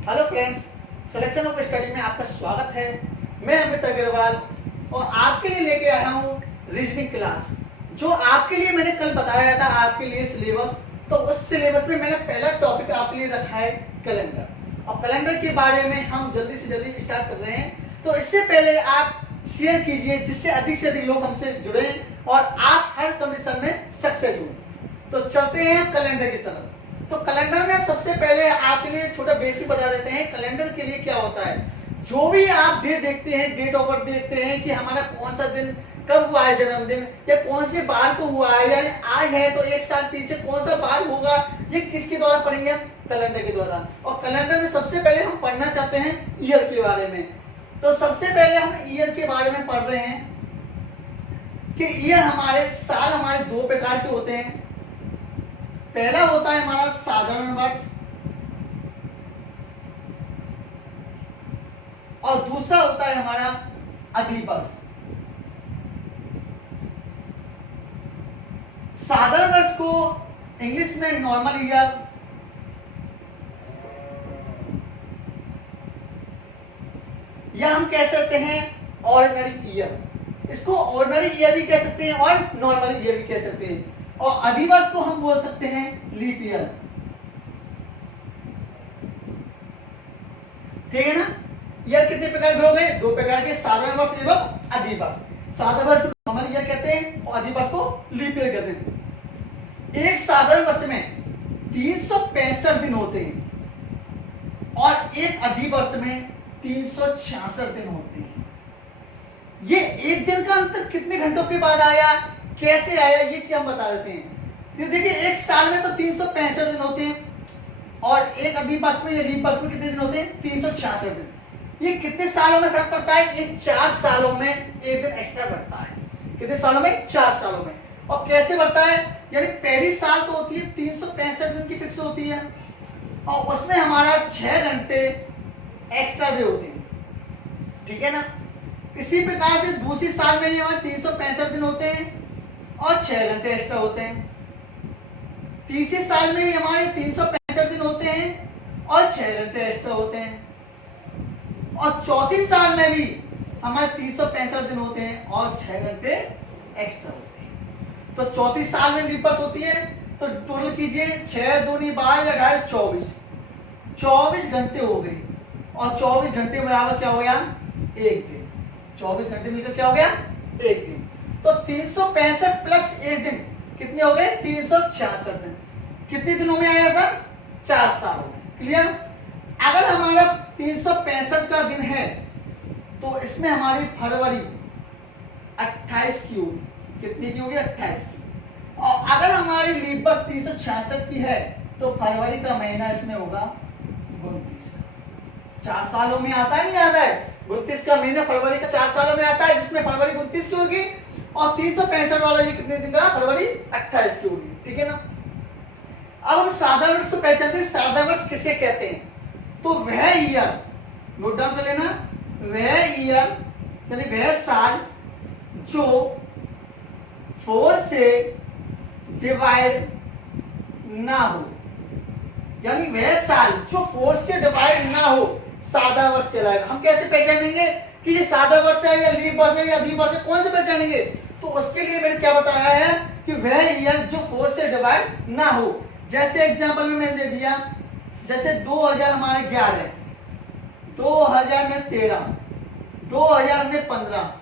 Hello friends, selection of study में आपका स्वागत है। मैं अमित अग्रवाल और आपके लिए लेके आया हूँ रीजनिंग क्लास। जो आपके लिए मैंने कल बताया था आपके लिए सिलेबस, तो उस सिलेबस में मैंने पहला टॉपिक आपके लिए रखा है कैलेंडर। और कैलेंडर के बारे में हम जल्दी से जल्दी स्टार्ट कर रहे हैं। तो इससे पहले आप शेयर कीजिए जिससे अधिक से अधिक लोग हमसे जुड़े और आप हर कंडीशन में सक्सेस हो। तो चलते हैं कैलेंडर की तरफ। तो कैलेंडर में सबसे पहले आपके लिए छोटा बेसिक बता देते हैं कैलेंडर के लिए क्या होता है। जो भी आप डेट देखते हैं, डेट ऑफ बर्थ देखते हैं कि हमारा कौन सा दिन कब हुआ है, जन्मदिन या कौन से बार को हुआ है, यानी आज है तो एक साल पीछे कौन सा बार होगा, ये किसके द्वारा पढ़ेंगे? कैलेंडर के द्वारा। और कैलेंडर में सबसे पहले हम पढ़ना चाहते हैं ईयर के बारे में। तो सबसे पहले हम ईयर के बारे में पढ़ रहे हैं कि ईयर हमारे साल हमारे दो प्रकार के होते हैं। पहला होता है हमारा साधारण वर्ष और दूसरा होता है हमारा अधिवर्ष। साधारण वर्ष को इंग्लिश में नॉर्मल ईयर, या हम कह सकते हैं ऑर्डिनरी ईयर। इसको ऑर्डिनरी ईयर भी कह सकते हैं और नॉर्मल ईयर भी कह सकते हैं। और अधिवर्ष को हम बोल सकते हैं लीप ईयर। ठीक है ना? ईयर कितने प्रकार के हो गए? दो प्रकार के, साधारण वर्ष एवं अधिवर्ष। साधारण वर्ष को नॉर्मल ईयर कहते हैं और अधिवर्ष को लीप ईयर कहते हैं। एक साधारण वर्ष में 365 दिन होते हैं और एक अधिवर्ष में 366 दिन होते हैं। ये एक दिन का अंतर कितने घंटों के बाद आया, कैसे आया, ये चीज हम बता देते हैं। देखिए एक साल में तो 365 दिन होते हैं और एक अधिवर्ष में या लीप वर्ष में कितने दिन होते हैं? 366 दिन। ये कितने सालों में फर्क पड़ता है? ये 4 सालों में एक दिन एक्स्ट्रा बढ़ता है। कितने सालों में? 4 सालों में। और कैसे बढ़ता है? यानी पहली साल तो होती है 365 दिन की फिक्स होती है और उसमें हमारा 6 घंटे एक्स्ट्रा डे होते हैं। ठीक है ना? इसी प्रकार से दूसरी साल में हमारे 365 दिन होते हैं और 6 घंटे एक्स्ट्रा होते हैं। तीसरी साल में भी हमारे 365 दिन होते हैं और 6 घंटे एक्स्ट्रा होते हैं। और चौथी साल में भी हमारे 365 दिन होते हैं और 6 घंटे एक्स्ट्रा होते हैं। तो चौथी साल में लीप वर्ष होती है तो टोटल कीजिए 6 दूनी 12 लगाए 24 घंटे हो गए और 24 घंटे बराबर क्या हो गया? एक दिन। 24 घंटे मिलकर क्या हो गया? एक दिन। तो 365 प्लस एक दिन कितने हो गए? 366 दिन। कितने दिनों में आया था? 4 सालों में। क्लियर? अगर हमारा 365 का दिन है तो इसमें हमारी फरवरी 28 की होगी। कितनी की होगी? 28 की। और अगर हमारी लीप वर्ष 366 की है तो फरवरी का महीना इसमें होगा 29 का। 4 सालों में आता है, नहीं आता है? 29 का महीना फरवरी का 4 सालों में आता है, जिसमें फरवरी 29 की होगी और 365 वाला ये कितने दिन का? फरवरी 28 की होगी। ठीक है ना? अब हम साधारण वर्ष को पहचानते हैं। साधारण वर्ष किसे कहते हैं? तो वह ईयर, नोट डाउन कर लेना, वह ईयर यानी वह साल जो 4 से डिवाइड ना हो, यानी वह साल जो 4 से डिवाइड ना हो साधारण वर्ष कहलाएगा। हम कैसे पहचानेंगे कि ये साधारण वर्ष है या लीप वर्ष है या अधिवर्ष है? कौन से पहचानेंगे? तो उसके लिए मैंने क्या बताया है कि वह ईयर जो 4 से डिवाइड ना हो। जैसे एग्जांपल में मैंने दे दिया, जैसे 2000 हमारे 11, 2000 में 13, 2000 में 15,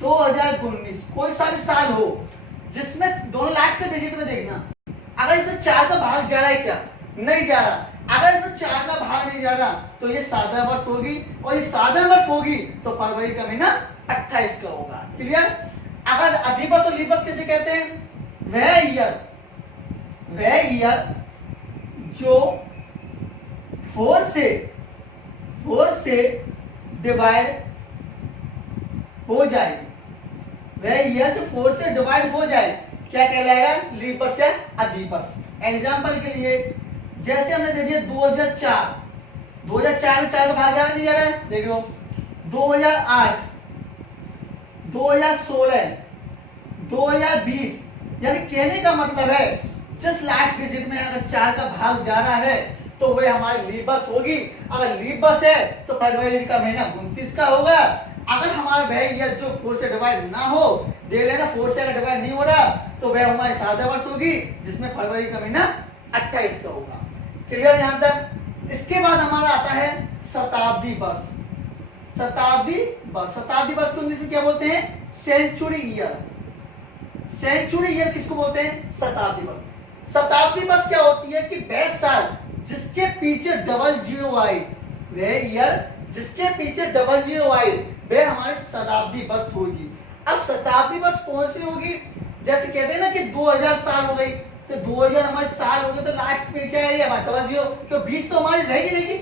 2019, कोई सा भी साल हो जिसमें दोनों लास्ट के डिजिट में देखना, अगर इसमें 4 का भाग जा रहा है क्या? नहीं जा रहा। अगर इसमें 4 का भाग नहीं जा रहा तो ये साधारण वर्ष होगी और ये साधारण वर्ष होगी तो फरवरी का महीना 28 का होगा। क्लियर? अगर अधिवर्ष और लीप वर्ष किसे कहते हैं? वह ईयर जो 4 से डिवाइड हो जाए, वह ईयर जो 4 से डिवाइड हो जाए क्या कहलाएगा? लीप वर्ष या अधिवर्ष। एग्जाम्पल के लिए जैसे हमने दे दिया 2004, 2004 में 4 का भाग जा रहा नहीं जा रहा है? देख लो 2008, 2016, 2020, यानी कहने का मतलब है जिस लास्ट डिजिट में अगर 4 का भाग जा रहा है तो वह हमारी लीप वर्ष होगी। अगर लीप वर्ष है तो फरवरी का महीना 29 का होगा। अगर हमारा वह ईयर जो 4 से डिवाइड ना हो, देख लेना 4 से अगर डिवाइड नहीं हो रहा तो वह हमारी सादा वर्ष होगी, जिसमें फरवरी का महीना 28 का होगा। क्लियर यहां तक। इसके बाद हमारा आता है शताब्दी वर्ष। शताब्दी वर्ष, शताब्दी वर्ष को इंग्लिश में क्या बोलते हैं? Century year. सेंचुरी ईयर किसको बोलते हैं? शताब्दी वर्ष। शताब्दी वर्ष क्या होती है कि वह साल जिसके पीछे डबल जीरो आए, वह ईयर जिसके पीछे डबल जीरो आए, वह हमारी शताब्दी वर्ष होगी। अब शताब्दी वर्ष कौन सी होगी? जैसे कहते हैं ना कि 2000 साल हो गई, तो 2000 हमारे साल हो गए, तो लास्ट में क्या है हमारा डबल जीरो, तो 20 तो हमारी रहेगी नहीं,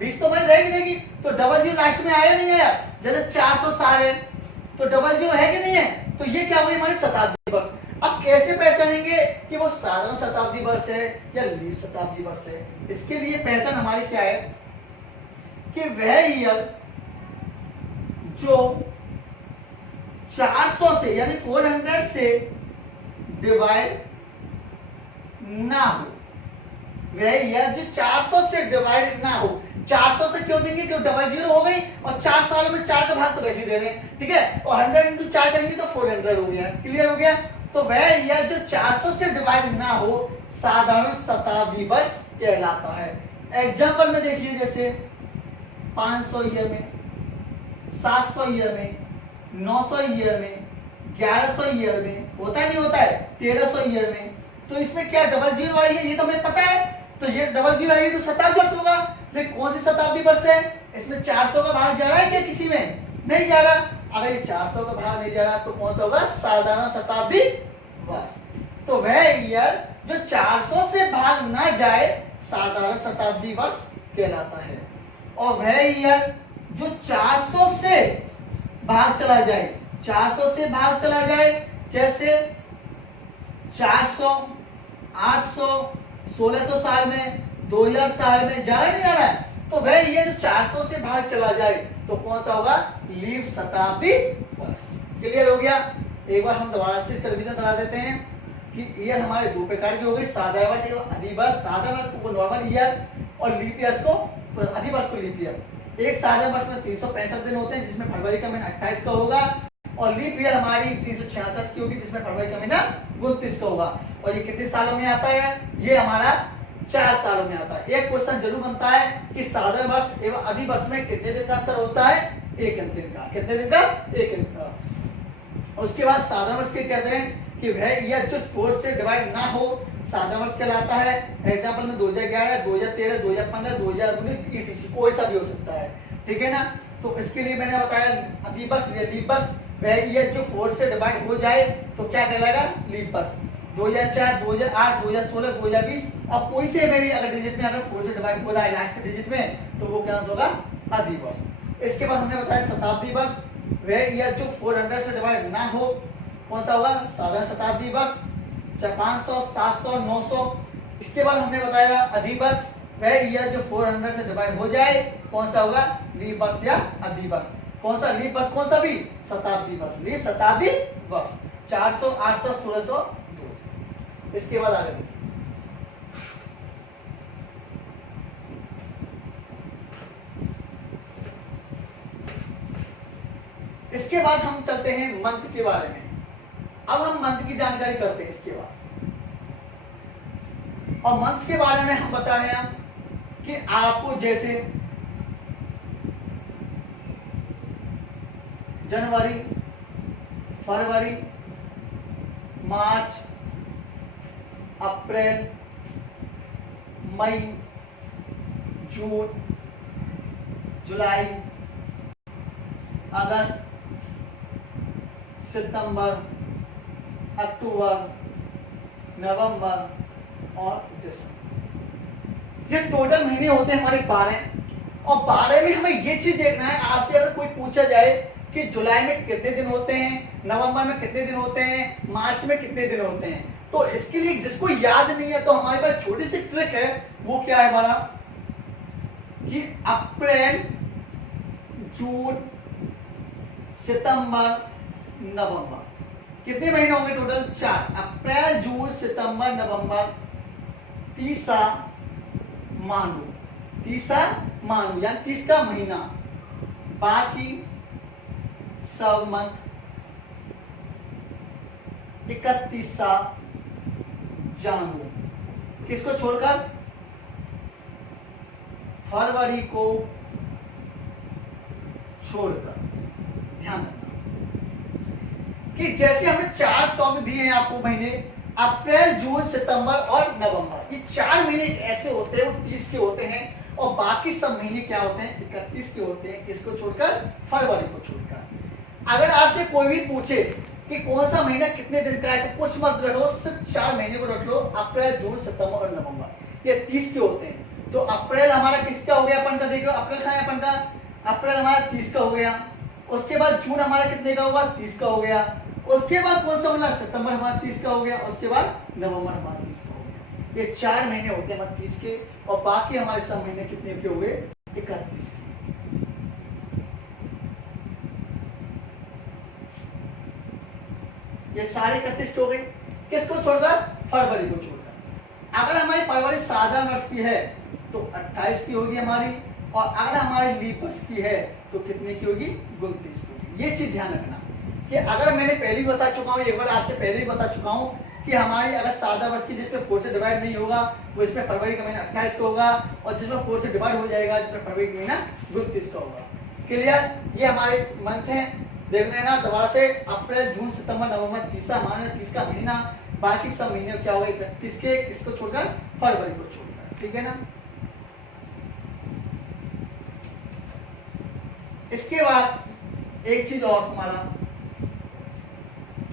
20 तो हमारी रहेगी नहीं, तो डबल जीरो लास्ट में आया नहीं आया। जैसे 400 साल है तो डबल जीरो है कि नहीं है, तो ये क्या हुई हमारी शताब्दी वर्ष। अब कैसे पहचानेंगे कि वो साधारण शताब्दी वर्ष है या लीप शताब्दी वर्ष है? इसके लिए पहचान हमारी क्या है कि वह ईयर जो 400 से यानी 400 से डिवाइड ना हो, वह ईयर जो 400 से डिवाइड ना हो। 400 से क्यों देंगे? क्यों डबल जीरो हो गई और 4 सालों में 4 का भाग तो वैसे ही दे रहे हैं, ठीक है, और 100 इंटू 4 करेंगे तो 400 हो गया। क्लियर हो गया। तो वह ईयर जो 400 से डिवाइड ना हो साधारण शताब्दी वर्ष कहलाता है। एग्जांपल में देखिए, जैसे 500 ईयर में, 700 ईयर में, 900 ईयर में, 1100 ईयर में, होता नहीं होता है 1300 ईयर में। तो इसमें क्या डबल जीरो आई है, ये तो हमें पता है, तो ये डबल जीरो आई है तो शताब्दी वर्ष होगा। लेकिन कौन सी शताब्दी वर्ष है? इसमें 400 का भाग जा रहा है क्या? किसी में नहीं जा रहा। अगर इस 400 का भाग नहीं जा रहा तो कौन सा होगा? साधारण शताब्दी वर्ष। तो वह ईयर जो 400 से भाग ना जाए साधारण शताब्दी वर्ष कहलाता है। और वह ईयर जो 400 से भाग चला जाए, 400 से भाग चला जाए, जैसे 400, 800, 1600 साल में, 2000 साल में, जा रहा नहीं जा रहा है, तो वह ये जो 400 से भाग चला जाए तो कौन सा होगा? लीप शताब्दी वर्ष। क्लियर हो गया। एक बार हम दोबारा से इसका रिवीजन करा देते हैं कि ईयर हमारे दो प्रकार के हो गए, साधारण वर्ष एवं अधिवर्ष। साधारण वर्ष को नॉर्मल ईयर और लीप ईयर को, अधिवर्ष को लीप ईयर। एक साधारण वर्ष में 365 दिन होते हैं, जिसमें फरवरी का महीना 28 का होगा, और लीप ईयर हमारी 366 की होगी, जिसमें फरवरी का महीना 29 का होगा। और ये कितने सालों में आता है? ये हमारा 4 सालों में आता है। एक क्वेश्चन जरूर बनता है कि साधारण वर्ष एवं अधिवर्ष में कितने दिन का अंतर होता है? 1 दिन का। कितने दिन का? 1 दिन का। उसके बाद साधारण वर्ष के कहते हैं कि वह ईयर जो 4 से डिवाइड ना हो साधारण वर्ष कहलाता है। एग्जांपल में 2011, 2013, 2015, 2019 etc कोई सा भी हो सकता है, ठीक है ना। तो इसके लिए मैंने बताया अधिवर्ष या लीप वर्ष, वह ईयर जो 4 से डिवाइड हो जाए तो क्या कहलाएगा? लीप वर्ष। 2004, 2008, 2016, 2020 और कोई से में भी अगर डिजिट में अगर 4 से डिवाइड हो रहा है लास्ट डिजिट में, तो वो क्या होगा? अधिवर्ष। इसके बाद हमने बताया शताब्दी वर्ष, वह ईयर जो 400 से डिवाइड ना हो, कौन सा होगा? साधारण शताब्दी वर्ष। 500, 700, 900। इसके बाद हमने बताया अधिवर्ष, वह ईयर जो 400 से डिवाइड हो जाए, कौन सा होगा? लीप वर्ष या अधिवर्ष। कौन सा? लीप वर्ष कौन सा भी? शताब्दी वर्ष, लीप शताब्दी वर्ष। 400, 800, 1600, 2000। इसके बाद आगे देखिए, इसके बाद हम चलते हैं मंथ के बारे में। अब हम मंथ की जानकारी करते हैं इसके बाद। और मंथ्स के बारे में हम बता रहे हैं कि आपको जैसे जनवरी, फरवरी, मार्च, अप्रैल, मई, जून, जुलाई, अगस्त, सितंबर, अक्टूबर, नवंबर और दिसंबर। ये टोटल महीने होते हैं हमारे 12। और 12 में हमें ये चीज देखना है, आपसे अगर कोई पूछा जाए कि जुलाई में कितने दिन होते हैं, नवंबर में कितने दिन होते हैं, मार्च में कितने दिन होते हैं, तो इसके लिए जिसको याद नहीं है तो हमारे पास छोटी सी ट्रिक है। वो क्या है हमारा कि अप्रैल, जून, सितंबर, नवंबर, कितने महीने होंगे टोटल? 4। अप्रैल, जून, सितंबर, नवंबर, तीसरा मानो, तीसरा मानो यानी 30 का महीना, बाकी सब मंथ 31 सा जानो, किसको छोड़कर, फरवरी को छोड़कर। ध्यान रखना कि जैसे हमने 4 टॉपिक दिए हैं आपको महीने, अप्रैल जून सितंबर और नवंबर, ये 4 महीने ऐसे होते हैं, वो 30 के होते हैं, और बाकी सब महीने क्या होते हैं, 31 के होते हैं, किसको छोड़कर, फरवरी को छोड़कर। अगर आपसे कोई भी पूछे कि कौन सा महीना कितने दिन का है, तो कुछ मत रखो, सिर्फ 4 महीने को रख लो, अप्रैल जून सितंबर और नवंबर, ये 30 के होते हैं। तो अप्रैल हमारा किसका हो गया, अपन का देखो, अप्रैल का है अपन का, अप्रैल हमारा 30 का हो गया, उसके बाद जून हमारा कितने का होगा, 30 का हो गया, उसके बाद कौन सा महीना, सितंबर हमारा 30 का हो गया, उसके बाद नवंबर हमारा 30 का हो गया। ये 4 महीने होते हैं हमारे 30 के, और बाकी हमारे सब महीने कितने के हो गए, 31 के। ये सारे 31 के हो गए, किसको छोड़कर, फरवरी को छोड़कर। अगर हमारी फरवरी साधारण वर्ष की है तो 28 की होगी हमारी, और अगर हमारी लीप वर्ष की है तो कितने की होगी, 29 की होगी। ये चीज ध्यान रखना कि अगर मैंने पहले ही बता चुका हूँ, एक बार आपसे पहले ही बता चुका हूँ कि हमारी अगर सादा वर्ष की जिसमें 4 से डिवाइड नहीं होगा, वो इसमें फरवरी का महीना 28 का होगा, और जिसमें 4 से डिवाइड हो जाएगा, जिसमें फरवरी का महीना 29 का होगा। क्लियर, ये हमारे मंथ हैं, देख लेना दोबारा से, अप्रैल जून सितंबर नवंबर, 30 का महीना, बाकी सब महीने क्या होगा, 31 के, किसको छोड़कर, फरवरी को छोड़कर। ठीक है ना। इसके बाद एक चीज और हमारा,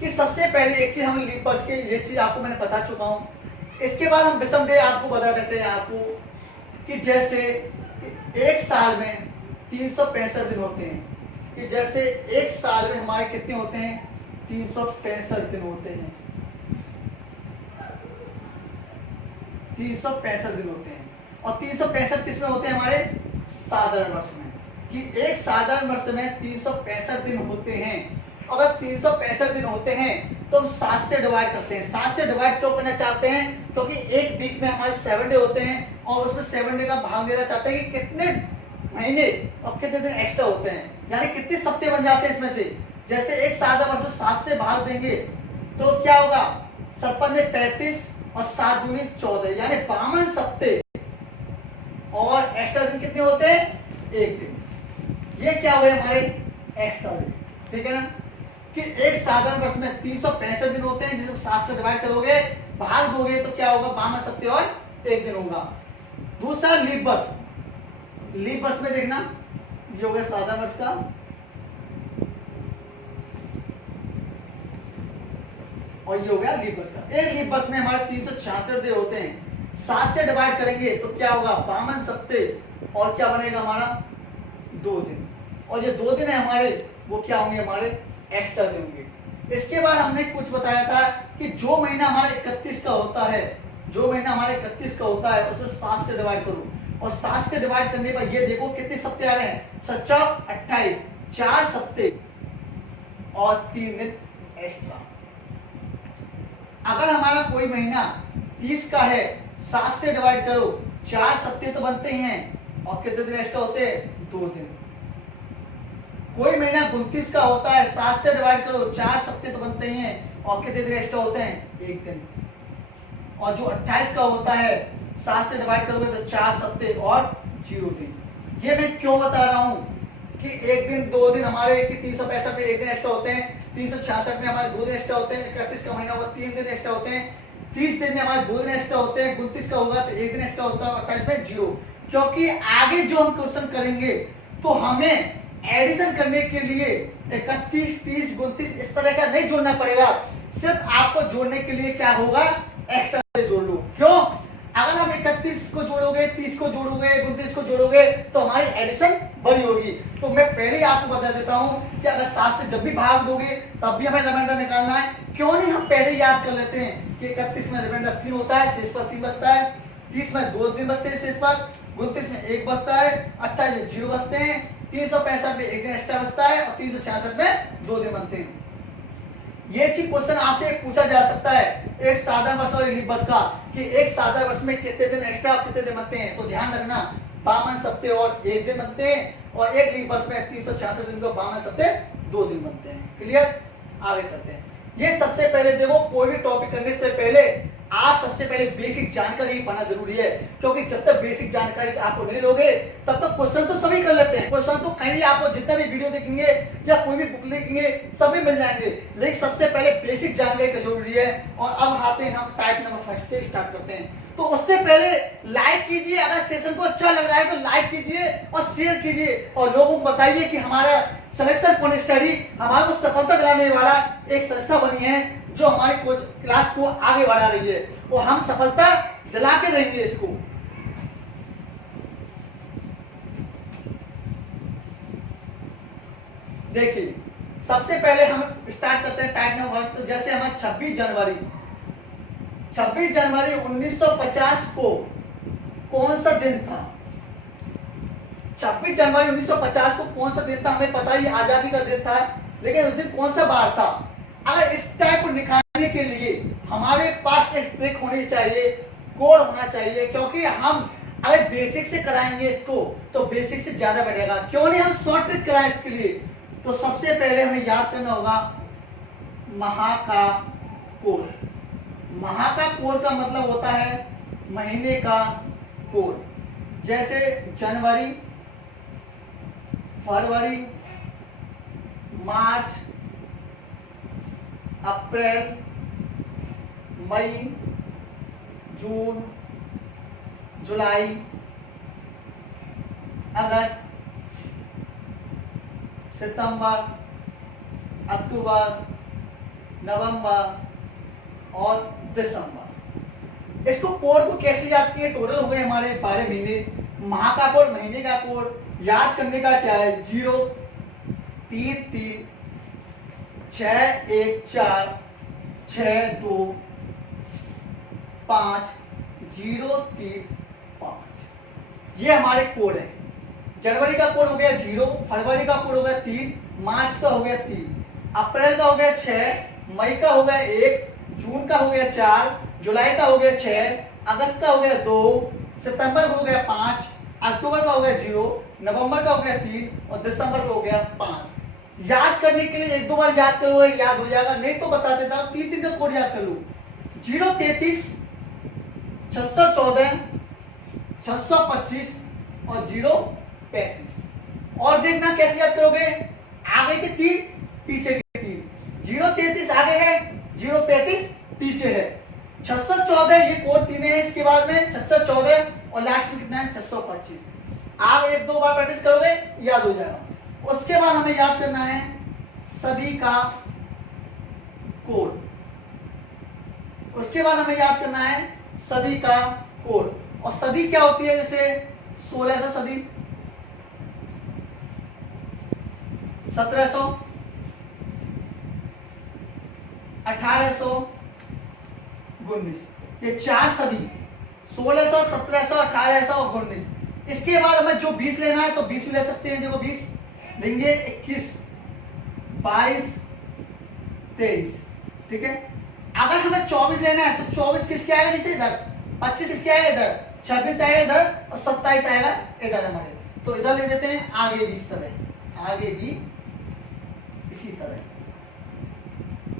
कि सबसे पहले एक चीज हम लीप वर्ष के, ये चीज आपको मैंने बता चुका हूं। इसके बाद हम विषम डे आपको बता देते हैं आपको, कि जैसे एक साल में 365 दिन होते हैं, कि जैसे एक साल में हमारे कितने होते हैं, 365 दिन होते हैं, 365 दिन होते हैं, और 365 किसमें होते हैं, हमारे साधारण वर्ष में, कि एक साधारण वर्ष में 365 दिन होते हैं। अगर 365 दिन होते हैं तो हम 7 से डिवाइड करते हैं। 7 से डिवाइड क्यों करना चाहते हैं, क्योंकि एक वीक में हमारे 7 डे होते हैं, और उसमें 7 डे का भाग देना चाहते हैं कि कितने महीने और कितने दिन एक्स्ट्रा होते हैं, यानी कितने सप्ते बन जाते हैं इसमें से। जैसे एक साधारण वर्ष में 7 से भाग देंगे तो क्या होगा, 56 में 35 और 7 दूनी 14, यानी 52 सप्ते, और एक्स्ट्रा दिन कितने होते हैं, एक दिन। ये क्या हुए हमारे एक्स्ट्रा दिन। ठीक है ना, कि एक साधारण वर्ष में 365 दिन होते हैं, जिसको 7 से डिवाइड करोगे, भाग दोगे तो क्या होगा, 52 सप्ते और एक दिन होगा। दूसरा लीप वर्ष, लीप वर्ष में देखना, ये हो गया साधारण वर्ष का, और ये हो गया लीप वर्ष का। एक लीप वर्ष में हमारे 366 दिन होते हैं, 7 से डिवाइड करेंगे तो क्या होगा, 52 सप्ते, और क्या बनेगा हमारा, 2 दिन, और ये 2 दिन है हमारे, वो क्या होंगे, हमारे एक्स्ट्रा दिन होंगे। इसके बाद हमने कुछ बताया था कि जो महीना हमारा 31 का होता है, जो महीना हमारा 31 का होता है, उसमें 7 से डिवाइड करो, और 7 से डिवाइड करने पर ये देखो कितने सप्ते आ रहे हैं, 7 28, 4 सप्ते और 3 दिन एक्स्ट्रा। अगर हमारा कोई महीना 30 का है, 7 से डिवाइड करो, 4 सप्ते तो बनते ही हैं, और कितने दिन एक्स्ट्रा होते हैं, 2 दिन। कोई महीना 29 का होता है, 7 से डिवाइड करो, 4 सप्ते तो बनते ही हैं, और कितने दिन एक्स्ट्रा होते हैं, 1 दिन। और जो 28 का होता है, 7 से डिवाइड करोगे तो 4 सप्ते और 0 दिन। ये मैं क्यों बता रहा हूं कि 1 दिन 2 दिन हमारे, कि 365 में 1 दिन एक्स्ट्रा होते हैं, 366 में हमारे 2 दिन एक्स्ट्रा होते हैं, 31 का महीना होगा 3 दिन एक्स्ट्रा होते हैं, 30 दिन में हमारे 2 दिन एक्स्ट्रा होते हैं, 29 का होगा तो 1 दिन एक्स्ट्रा होता है, 28 में 0। क्योंकि आगे जो हम क्वेश्चन करेंगे तो हमें एडिशन करने के लिए 31, 30, 29 इस तरह का नहीं जोड़ना पड़ेगा, सिर्फ आपको जोड़ने के लिए क्या होगा, एक्स्ट्रा से जोड़ लो। क्यों, अगर हम 31 को जोड़ोगे, 30 को जोड़ोगे, 29 को जोड़ोगे तो हमारी एडिशन बड़ी होगी। तो मैं पहले ही आपको बता देता हूं कि अगर 7 से जब भी भाग दोगे तब भी हमें रिमाइंडर निकालना है। क्यों नहीं हम पहले याद कर लेते हैं कि 31 में रिमाइंडर 3 होता है, शेष पर 3 बचता है, 30 में 2 दिन बचते हैं शेष पर, 29 में 1 बचता है, 28 में 0 बचते हैं, 365 में 1 दिन एक्स्ट्रा बचता है, और 366 में 2 दिन बनते हैं। ये चीज क्वेश्चन आपसे पूछा जा सकता है एक सादा वर्ष और लीप वर्ष का, कि एक सादा वर्ष में कितने दिन एक्स्ट्रा कितने दिन बनते हैं। तो ध्यान रखना 52 हफ्ते और 1 दिन बनते हैं, और एक लीप वर्ष में 366 दिन को 52 हफ्ते 2 दिन बनते हैं। क्लियर, आगे चलते हैं। ये सबसे पहले देखो, कोई भी टॉपिक करने से पहले आप सबसे पहले बेसिक जानकारी पाना जरूरी है, क्योंकि जब तक बेसिक जानकारी आपको नहीं लोगे तब तक क्वेश्चन तो सभी कर लेते हैं। क्वेश्चन तो कहीं आपको जितना भी वीडियो देखेंगे या कोई भी बुक देखेंगे सभी मिल जाएंगे, लेकिन सबसे पहले बेसिक जानकारी का जरूरी है। और अब आते हैं हम टाइप नंबर फर्स्ट से स्टार्ट करते हैं। तो उससे पहले लाइक कीजिए, अगर सेशन को अच्छा लग रहा है तो लाइक कीजिए और शेयर कीजिए, और लोगों को बताइए कि हमारा सिलेक्शन पॉइंट स्टडी हमारे को सफलता दिलाने वाला एक संस्था बनी है जो हमारी कोच क्लास को आगे बढ़ा रही है, और हम सफलता दिला के रहेंगे इसको। देखिए सबसे पहले हम स्टार्ट करते हैं टाइप नंबर 1। तो जैसे हमारे 26 जनवरी 1950 को कौन सा दिन था? 26 जनवरी 1950 को कौन सा दिन था? हमें पता ही आजादी का दिन था, लेकिन उस दिन कौन सा बार था? अगर इस टाइप को निकालने के लिए हमारे पास एक ट्रिक होनी चाहिए, कोड होना चाहिए, क्योंकि हम अगर बेसिक से कराएंगे इसको तो बेसिक से ज्यादा बढ़ेगा। क्यों नहीं हम शॉर्ट ट्रिक कराएं इसके लिए? तो सबसे पहले हमें याद करना होगा महा का कोड। महा का कोड का मतलब होता है महीने का कोड। जैसे जनवरी, फरवरी, मार्च, अप्रैल, मई, जून, जुलाई, अगस्त, सितंबर, अक्टूबर, नवंबर और दिसंबर। इसको कोड को कैसे याद किए? टोटल हो गए हमारे 12 महीने। माह का कोड, महीने का कोड याद करने का क्या है? 0 3 3 6 1 4 6 2 5 0 3 5। ये हमारे कोड है। जनवरी का कोड हो गया 0, फरवरी का कोड हो गया 3, मार्च का हो गया 3, अप्रैल का हो गया 6, मई का हो गया 1, जून का हो गया 4, जुलाई का हो गया 6, अगस्त का हो गया 2, सितंबर का हो गया 5, अक्टूबर का हो गया 0, नवंबर का हो गया 3 और दिसंबर का हो गया 5। याद करने के लिए एक दो बार याद करोगे याद हो जाएगा, नहीं तो बता देता हूं 3 का कोड याद कर लो। 033 614 625 और 035। और देखना कैसे याद करोगे? आगे के 3 पीछे के 3। 033 आगे है, 035 पीछे है। 614 ये कोड 3 है, इसके बाद में 614 और लास्ट में कितना है? 625। आप एक दो बार प्रैक्टिस करोगे याद हो जाएगा। उसके बाद हमें याद करना है सदी का कोड। उसके बाद हमें याद करना है सदी का कोड। और सदी क्या होती है? जैसे 1600 सदी, 1700, 1800, 19। ये 4 सदी, 1600, 1700, 1800 और 19। इसके बाद हमें जो 20 लेना है तो 20 ले सकते हैं। देखो 20 लेंगे, 21, 22, 23। ठीक है। अगर हमें 24 लेना है तो 24 किसके आएगा? नीचे इधर। 25 किसके आएगा? इधर। 26 आएगा इधर और 27 आएगा इधर हमारे। तो इधर ले देते हैं, आगे भी इस तरह, आगे भी इसी तरह।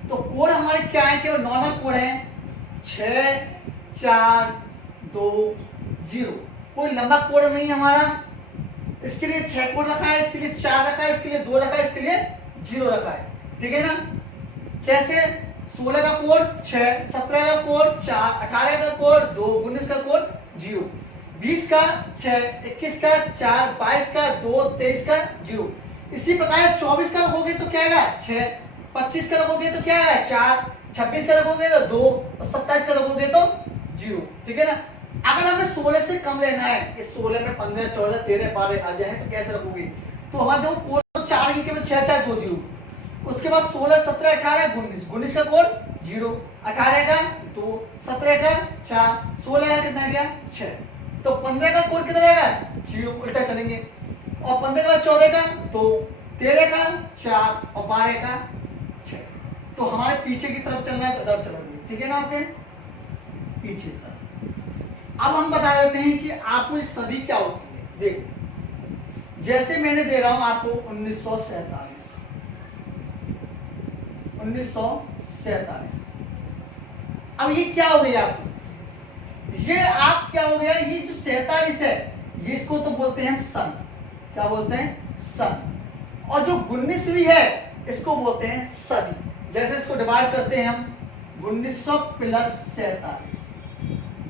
तो कोड हमारे क्या है? केवल नॉर्मल कोड है 6 4 2 0। कोई लंबा कोड नहीं है हमारा। इसके लिए 6 कोड रखा है, इसके लिए 4 रखा है, इसके लिए 2 रखा है, इसके लिए 0 रखा है। ठीक है ना? कैसे? 16 का कोड 6, 17 का कोड 4, 18 का कोड 2, 19 का कोड 0, 20 का 6, 21 का 4, 22 का 2, 23 का 0। इसी प्रकार 24 का रखोगे तो क्या आएगा? 6, 25 का रखोगे तो क्या है? 4, 26 का रखोगे तो 2 और 27 का रखोगे तो 0। ठीक है ना? अगर हमें 16 से कम लेना है, इस 16 में 15, 14, 13, 12 आ जाए तो कैसे रखोगे? तो हमारे जो कोड तो 4 ही केवल 6 4 2 0। उसके बाद 16, 17, 18, 19। 19 का कोड 0, 18 का 2, 17 का 4, 16 का कितना गया? 6। तो 15 का कोड कितना रहेगा? 0, उल्टा चलेंगे। और 15 का 14 का 2, 13 का 4 और 12 का 6। तो हमारे पीछे की तरफ चलना है तो इधर चलोगे, ठीक है ना, आपके पीछे की तरफ। अब हम बता देते हैं कि आपको इस सदी क्या होती है। देखो जैसे मैंने दे रहा हूं आपको 1947, 1947। अब ये क्या हो गया आपको, ये आप क्या हो गया, ये जो 47 है ये इसको तो बोलते हैं सन, क्या बोलते हैं, सन। और जो 19वीं है इसको बोलते हैं सदी। जैसे इसको डिवाइड करते हैं हम 1900 प्लस 47,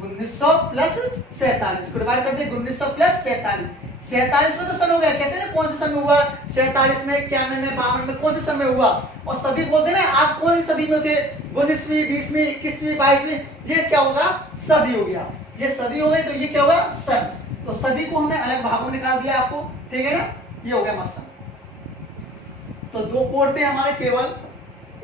1900 प्लस 47 इसको डिवाइड करते हैं 1900 प्लस 47। 47 में तो सन हो गया, कहते हैं ना कौन से सन में हुआ, 47 में, 91 में, 52 में, कौन से सन में हुआ। और सदी बोलते हैं ना, आप कौन सी सदी में थे, 19वीं, 20वीं, 21वीं, 22वीं, ये क्या होगा, सदी हो गया। ये सदी हो गई तो ये क्या होगा, सन। तो सदी को हमने अलग भागों में निकाल दिया आपको, ठीक है ना, ये हो गया हमारा सन। तो दो कोड थे हमारे केवल,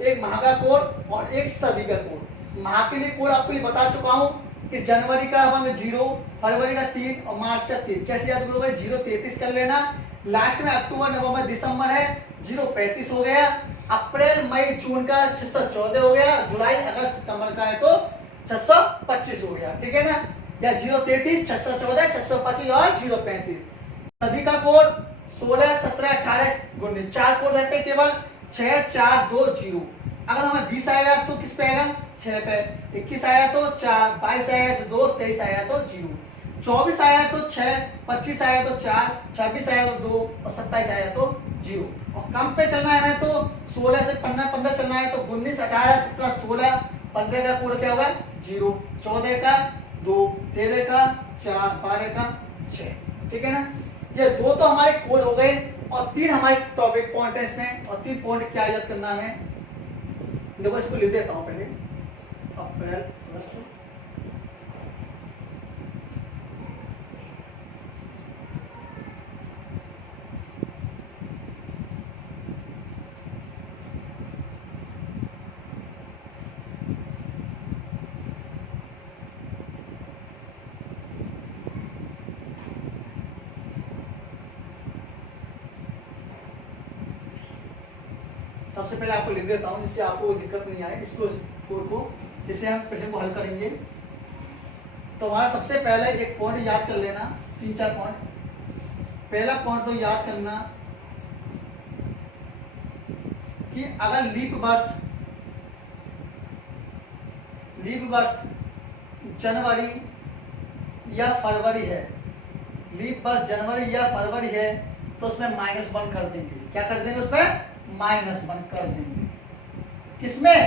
एक माह का कोड और एक सदी का कोड। माह के लिए कोड आपको ये बता चुका हूं कि जनवरी का हम 0, फरवरी का 3 और मार्च का 3। कैसे याद करोगे, 033 कर लेना। लास्ट में अक्टूबर, नवंबर, दिसंबर है, 035 हो गया। अप्रैल, मई, जून का 614 हो गया। जुलाई, अगस्त, सितंबर का है तो 625 हो गया, ठीक है ना। या 033, 614, 625 और 035। सदी का कोड 16, 17, 18, 19, 4 कोड रहते हैं केवल, 6, 4, 2, 0। अगर हमें 20 आएगा तो किस पे आएगा, 6 पे। 21 आया तो 4, 22 आया तो 2, 23 आया तो 0, 24 आया तो 6, 25 आया तो 4, 26 आया तो 2 और 27 आया तो 0। और कम पे चलना है हमें तो 16 से 15 चलना है तो 19, 18, 17, 16, 15 का कोड क्या होगा, 0, 14 का 2, 13 का 4, 12 का 6, ठीक है ना। ये दो तो हमारे कोड हो गए और 3 हमारे टॉपिक पॉइंट है इसमें। और 3 पॉइंट क्या याद करना है, देखो इसको लिख देता हूं पहले, अप्रैल, अगस्त, सबसे पहले आपको लिख देता हूं जिससे आपको दिक्कत नहीं आए इसको, कोड को, जिससे हम प्रश्न को हल करेंगे। तो हमारा सबसे पहले एक पॉइंट याद कर लेना, 3-4 पॉइंट। पहला पॉइंट तो याद करना कि अगर लीप वर्ष जनवरी या फरवरी है, लीप वर्ष जनवरी या फरवरी है तो उसमें -1 कर देंगे। क्या कर देंगे, उसमें -1 कर देंगे। किसमें,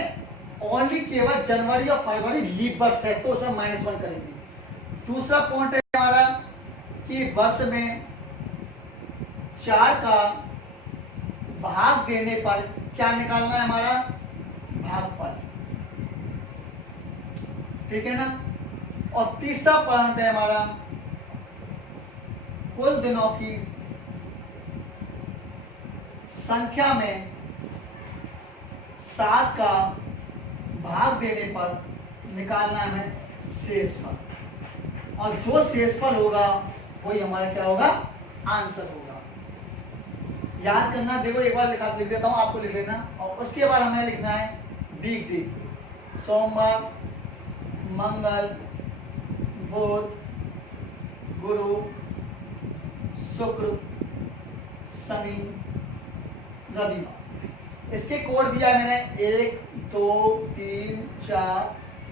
ओनली केवल जनवरी और फरवरी लीप वर्ष है तो उसमें -1 करेंगे। दूसरा पॉइंट है हमारा कि वर्ष में 4 का भाग देने पर क्या निकालना है, हमारा भागफल, ठीक है ना। और तीसरा पॉइंट है हमारा कुल दिनों की संख्या में 7 का भाग देने पर निकालना है शेषफल। और जो शेषफल होगा वही हमारा क्या होगा, आंसर होगा। याद करना, देखो एक बार लिख देता हूं, आपको लिख लेना। और उसके बाद हमें लिखना है वीक डे, सोमवार, मंगल, बुध, गुरु, शुक्र, शनि, रविवार। इसके कोड दिया है मैंने 1, 2, 3, 4,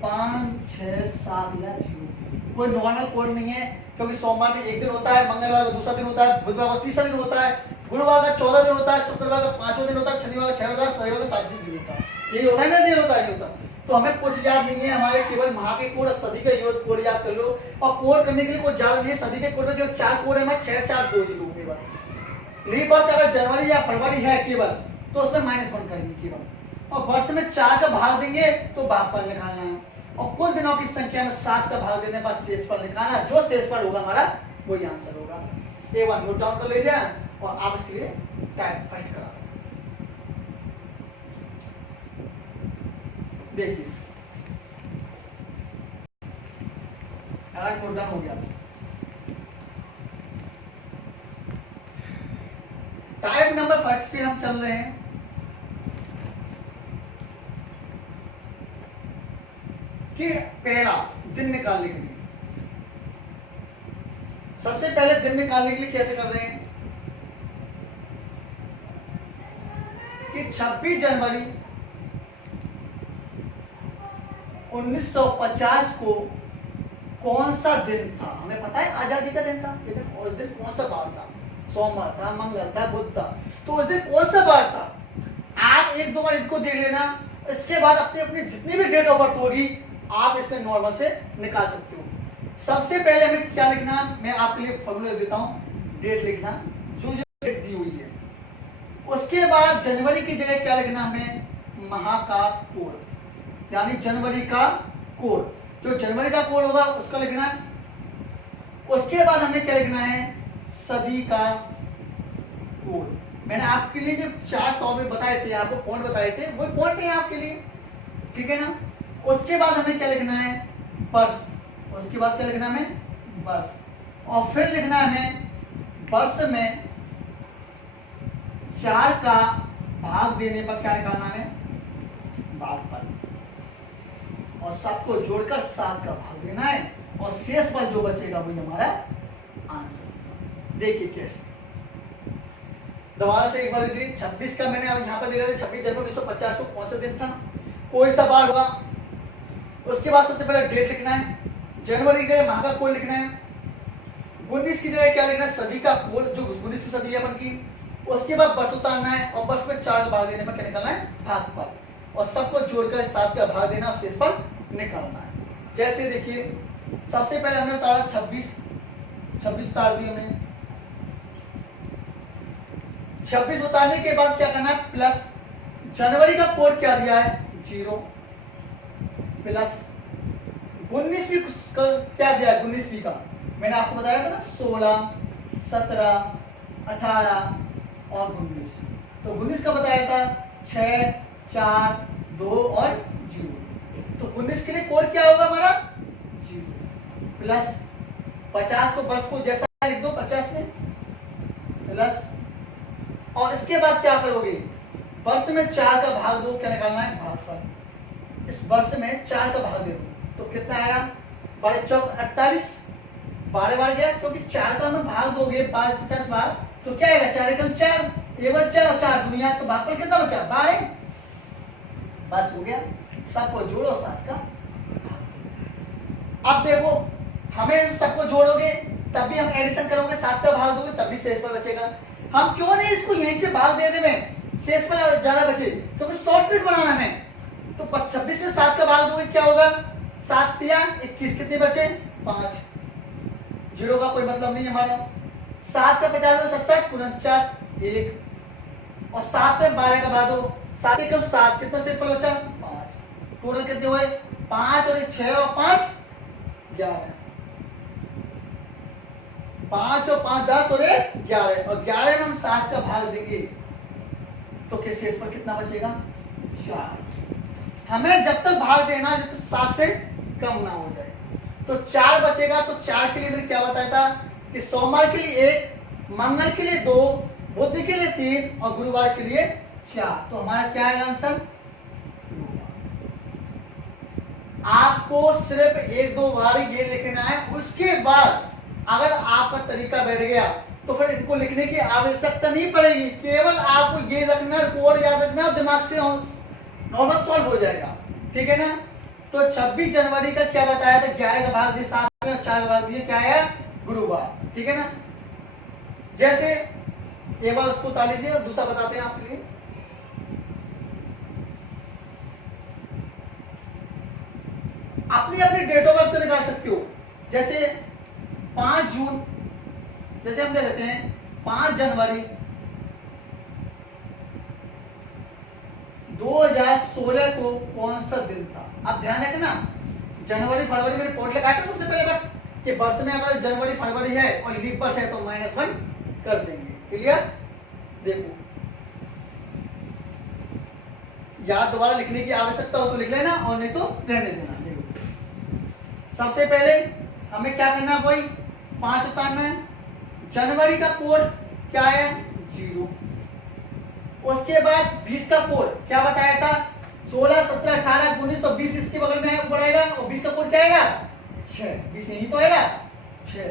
5, 6, 7 या 0। कोई नॉर्मल कोड नहीं है, क्योंकि सोमवार में 1 दिन होता है, मंगलवार का दूसरा दिन होता है, बुधवार का तीसरा दिन होता है, गुरुवार का 14 दिन होता है, शुक्रवार का 5वां दिन होता है, शनिवार का 6 होता है, रविवार का 7 दिन होता है। यही होता है ना, ये होता है, तो हमें कुछ याद नहीं है, हमारे केवल माह के कोड और सदी का कोड याद कर लो। और कोड करने के लिए कोई ज्यादा नहीं है, सदी के कोड में केवल 4 कोड है, मैं 6, 4, 2, 0 केवल। लीप वर्ष अगर जनवरी या फरवरी है केवल तो उसमें -1 करेंगे केवल। और वर्ष में 4 का भाग देंगे तो भागफल निकालना है। और कुल दिनों की संख्या में 7 का भाग देने पर शेषफल निकालना, जो शेषफल होगा हमारा वही आंसर होगा। एक बार नोट डाउन कर लीजिए और आप इसके लिए टाइप फर्स्ट करा देखिए, अगर नोट डाउन हो गया तो टाइप नंबर फर्स्ट से हम चल रहे हैं। कि पहला दिन निकालने के लिए, सबसे पहले दिन निकालने के लिए कैसे कर रहे हैं कि 26 जनवरी 1950 को कौन सा दिन था? हमें पता है आजादी का दिन था, लेकिन उस दिन कौन सा बार था? सोमवार था, मंगल था, बुध था, तो उस दिन कौन सा बार था? आप एक दो बार इनको देख लेना, इसके बाद अपनी अपनी जितनी भी डेट ऑफ बर्थ होगी आप इसमें नॉर्मल से निकाल सकते हो। सबसे पहले हमें क्या लिखना, मैं आपके लिए फॉर्मूला देता हूं, डेट लिखना जो जो डेट दी हुई है। उसके बाद जनवरी की जगह क्या लिखना, हमें माह का कोड, यानी जनवरी का कोड, जो जनवरी का कोड होगा उसका लिखना है। उसके बाद हमें क्या लिखना है, सदी का कोड। मैंने आपके लिए जो 4 टॉपिक बताए थे, आपको पॉइंट बताए थे, वो पॉइंट है आपके लिए, ठीक है ना। उसके बाद हमें क्या लिखना है, वर्ष। उसके बाद क्या लिखना है हमें, वर्ष। और फिर लिखना है हमें वर्ष में 4 का भाग देने पर क्या निकालना है, भागफल, और सबको जोड़कर 7 का भाग देना है, और शेष पर जो बचेगा वही हमारा आंसर। देखिए कैसे, दोबारा से एक बार देखिए, 26 का मैंने अब यहाँ पर लिखा था 26 जनवरी 1950 को कौन सा दिन था, कोई सा बार होगा। उसके बाद सबसे पहले डेट लिखना है, जनवरी की जगह माह का कोड लिखना है, 19 की जगह क्या लिखना है, सदी का कोड, जो 19वीं सदी है अपन की। उसके बाद वर्ष उतारना है, और वर्ष में 4 का भाग देने पर क्या निकालना है, भागफल, और सबको जोड़कर 7 का भाग देना और शेष पर निकालना है। जैसे देखिए सबसे पहले हमने उतारा 26 उतार दी हमने। 26 उतारने के बाद क्या करना है, प्लस जनवरी का कोड क्या दिया है, 0, प्लस 19वीं का क्या दिया है, 19वीं का मैंने आपको बताया था ना, 16, 17, 18 और 19। तो 19 का बताया था 6, 4, 2 और 0। तो 19 के लिए कोड क्या होगा हमारा, 0, प्लस 50 को वर्ष को जैसा लिख दो 50 में, प्लस, और इसके बाद क्या करोगे, वर्ष में 4 का भाग दो, क्या निकालना है, भागफल। इस वर्ष में 4 का भाग दे दो तो कितना आया, 12 चौक 48, 12 बार गया, क्योंकि 4 का हमें भाग दोगे 50 बार तो क्या आएगा, 4 एकम 4, ये बच्चा और 4 दुनिया, तो भागफल कितना बचा, 12। बस हो गया, सबको जोड़ो 7 का। अब देखो हमें सबको जोड़ोगे तब भी हम एडिशन करोगे, 7 का भाग दोगे तब भी शेष पर बचेगा। हम क्यों नहीं इसको यहीं से भाग दे दें, शेष पर ज्यादा बचे, क्योंकि शॉर्टकट बनाना है। तो 26 में 7 का भाग दोगे क्या होगा, 7 या 21, कितने बचे, 5। 0 का कोई मतलब नहीं हमारा। 7 का 50 67 49 1, और 7 में 12 का भाग दो, 7 एकम 7, कितना शेष पर बचा, 5। टोटल कितने हुए, 5 और 6 और 5 11, 5 और 5 10 और 11, और 11 में हम 7 का भाग देंगे तो किस शेष पर कितना बचेगा, 4। हमें जब तक भाग देना जब तक 7 से कम ना हो जाए, तो 4 बचेगा। तो 4 के लिए मैंने क्या बताया था कि सोमवार के लिए 1, मंगल के लिए 2, बुध के लिए 3 और गुरुवार के लिए 4। तो हमारा क्या है आंसर, आपको सिर्फ 1-2 बार ये लिखना है। उसके बाद अगर आपका तरीका बैठ गया तो फिर इनको लिखने की आवश्यकता नहीं पड़ेगी, केवल आपको ये रखना, कोड याद रखना, दिमाग से नॉर्मल सॉल्व हो जाएगा, ठीक है ना। तो 26 जनवरी का क्या बताया था, 11 का भाग दिए 7 में और 4 का भाग दिए, क्या है, गुरुवार, ठीक है ना। जैसे एक बार उसको उतार लीजिए और दूसरा बताते हैं आपके लिए। अपनी अपनी डेट ऑफ बर्थ निकाल सकते हो। जैसे 5 जून, जैसे हम दे देते हैं 5 जनवरी 2016 को कौन सा दिन था। अब ध्यान रखना, जनवरी फरवरी में रिपोर्ट लगाया था सबसे पहले बस कि वर्ष में अगर जनवरी फरवरी है और लीप वर्ष है तो -1 कर देंगे, क्लियर। देखो याद दोबारा लिखने की आवश्यकता हो तो लिख लेना और नहीं तो रहने देना। देखो सबसे पहले हमें क्या करना है, कोई 5 उतारना है। जनवरी का कोड क्या है, 0। उसके बाद 20 का कोड क्या बताया था, 16, 17, 18, 19 और 20 इसके बगल में है, ऊपर आएगा, और 20 का कोड क्या आएगा 6, 20 यही तो आएगा 6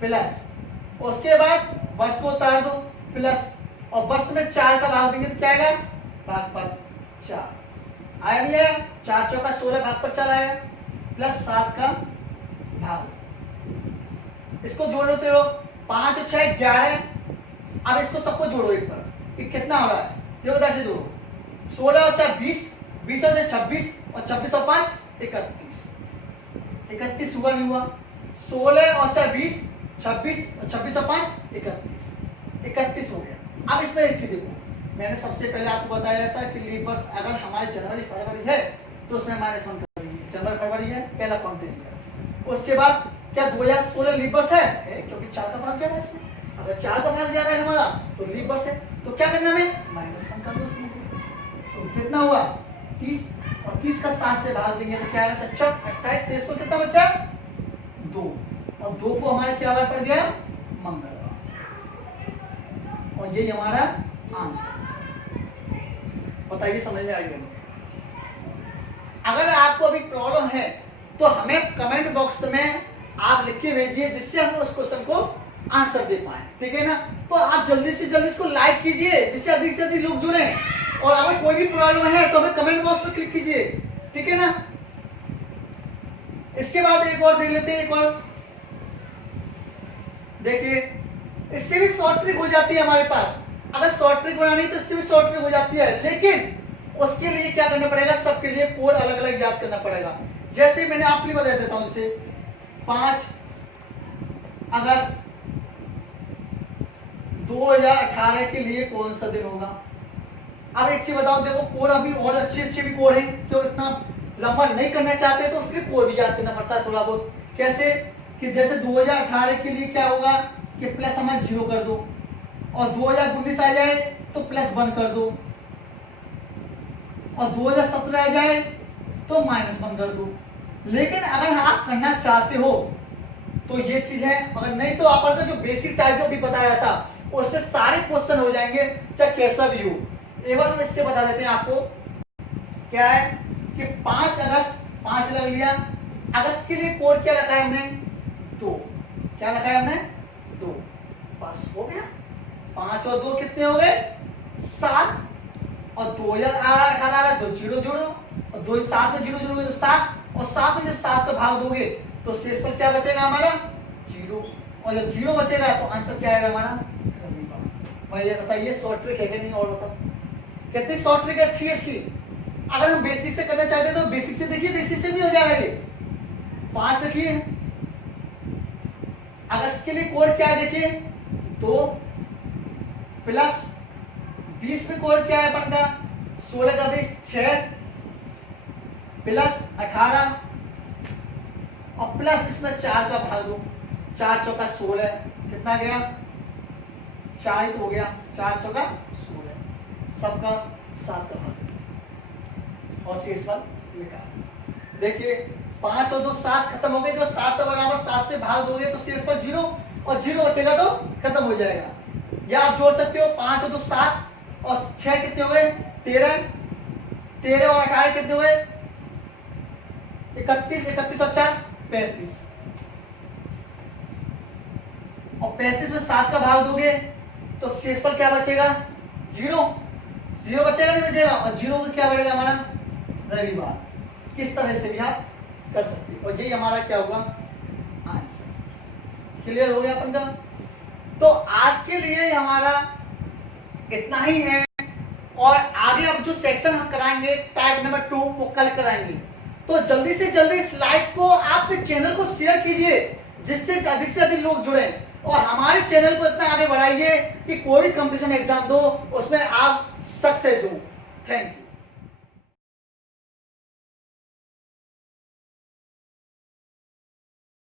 प्लस, उसके बाद वर्ष को उतार दो प्लस, और वर्ष में 4 का भाग देंगे तो क्या आएगा भाग पर 4 आया नहीं आया, 4 चौका 16 भाग पर 4 आएगा, प्लस 7 का भाग, इसको जोड़ो तो 5 और 6 11, अब इसको सबको जोड़ो एक बार, ये कितना हो रहा है देखो, इधर से जोड़ो 16 और 4 20, 20 और 26, और 26 और 5 31, 31 हुआ नहीं हुआ, 16 और 4 20, 26 और 26 और 5 31, 31 हो गया। अब इसमें एक चीज देखो, मैंने सबसे पहले आपको बताया था कि लीप वर्ष अगर हमारे जनवरी फरवरी है तो उसमें -1 कर देंगे, जनवरी फरवरी है पहला पंक्ति दिया, उसके बाद क्या 2016 लीप वर्ष है क्योंकि 4 का भाग जा रहा है इसमें, अगर 4 का भाग जा रहा है हमारा तो लीप वर्ष है, तो क्या करना है -1 कर दो इसमें, तो कितना हुआ 30, और 30 का 7 से भाग देंगे तो क्या आएगा 28, शेष को कितना बचा 2, और 2 को हमारे क्या बार पड़ गया मंगलवार, और ये हमारा आंसर। बताइए समझ में आई गई? अगर आपको अभी प्रॉब्लम है तो हमें कमेंट बॉक्स में आप लिख के भेजिए, जिससे हम उस क्वेश्चन को आंसर दे पाए, ठीक है ना। तो आप जल्दी से जल्दी इसको लाइक कीजिए जिससे अधिक से अधिक लोग जुड़े, और अगर कोई भी प्रॉब्लम है तो हमें कमेंट बॉक्स में क्लिक कीजिए, ठीक है ना। इसके बाद एक और देख लेते हैं, एक और देखिए, इससे भी शॉर्ट ट्रिक हो जाती है हमारे पास, अगर शॉर्ट ट्रिक बनानी है तो इससे भी शॉर्ट ट्रिक हो जाती है, लेकिन उसके लिए क्या करना पड़ेगा, सबके लिए कोड अलग अलग याद करना पड़ेगा। जैसे मैंने आपके लिए बता देता हूं, जैसे 5 अगस्त 2018 के लिए कौन सा दिन होगा। अब एक चीज बताओ, देखो कोड अभी और अच्छे अच्छे भी कोड है, तो इतना लंबा नहीं करना चाहते तो उसके लिए कोड भी याद करना पड़ता है थोड़ा बहुत। कैसे कि जैसे 2018 के लिए क्या होगा कि प्लस हमें 0 कर दो, और 2019 आ जाए तो +1 कर दो, और 2017 आ जाए तो -1 कर दो। लेकिन अगर आप करना चाहते हो तो ये चीज है, अगर नहीं तो आपका जो बेसिक टाइप जो भी बताया था उससे सारे क्वेश्चन हो जाएंगे, चाहे कैसा भी हो। एक बार हम इससे बता देते हैं आपको, क्या है कि 5 अगस्त 5 लग लिया, अगस्त के लिए कोड क्या रखा है हमने 2, क्या रखा है हमने 2, बस हो गया। 5 और 2 कितने हो गए 7, और 2018 तो 0 जोड़ो, और 2 7 में 0 जोड़ोगे तो 7, और 7 में जब 7 का भाग दोगे तो शेष पर क्या बचेगा हमारा 0, और जब 0 बचेगा तो आंसर क्या आएगा हमारा रविवार। मुझे बताइए शॉर्ट ट्रिक है कि नहीं, और बताओ कितनी शॉर्ट ट्रिक अच्छी है इसकी। अगर हम बेसिक से करना चाहते हैं तो बेसिक से देखिए, बेसिक से भी हो जाएगा ये। 5 रखिए, अगस्त के लिए कोड क्या है देखिए 2, प्लस 20 में कोड क्या है अपन का 16 का 20 6, प्लस 18, और प्लस इसमें 4 का भाग दो, 4 चौका 16, कितना गया 4 ही तो हो गया, 4 चौका 16, सबका 7 का भाग दो, और शेष पर निकाल। देखिए 5 और 2 7 खत्म हो गए, तो 7 का बराबर 7 से भाग दोगे तो शेष पर 0, और 0 बचेगा तो खत्म हो जाएगा। या आप जोड़ सकते हो 5 और 2 7, और 6 कितने हो गए 13, 13 और 18 कितने हुए 31, 31 और 4 35, और 35 में 7 का भाग दोगे तो शेष पर क्या बचेगा 0, 0 बचेगा नहीं बचेगा, और 0 क्या बढ़ेगा हमारा रविवार। किस तरह से भी आप कर सकते हो, और यही हमारा क्या होगा आंसर। क्लियर हो गया अपन का। तो आज के लिए हमारा इतना ही है, और आगे अब जो सेक्शन हम कराएंगे टाइप नंबर 2 वो कल कराएंगे। तो जल्दी से जल्दी इस लाइक को आप चैनल को शेयर कीजिए, जिससे अधिक से अधिक लोग जुड़े, और हमारे चैनल को इतना आगे बढ़ाइए कि कोई कंपटीशन एग्जाम दो उसमें आप सक्सेस हो।